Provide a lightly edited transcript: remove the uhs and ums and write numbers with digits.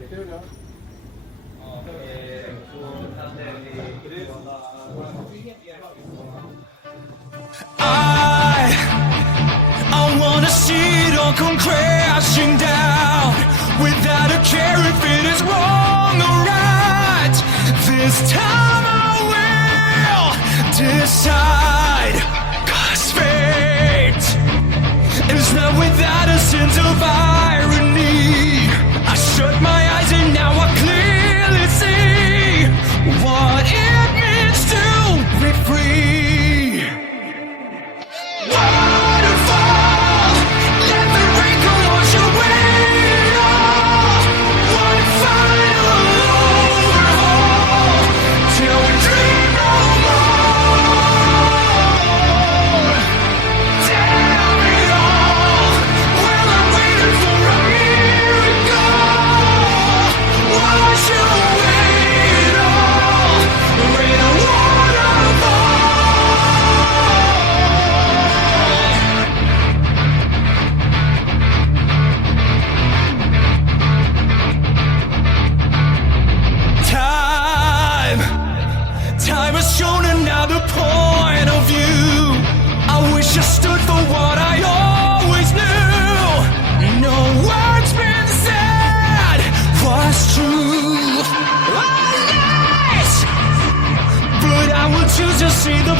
I wanna see it all come crashing down without a care if it is wrong or right. This time I will decide, 'cause fate is not without a sense of irony. I shut my eyes and now I clearly see what it means to be free. Waterfall, let the rain come wash away all. One final overhaul till we dream no more. Damn it all, well I'm waiting for a miracle. Wash away it all, rain a waterfall. Time has shown another point of view. I wish I stood for what I always knew. No words been said was true. Lies, but I will choose to see the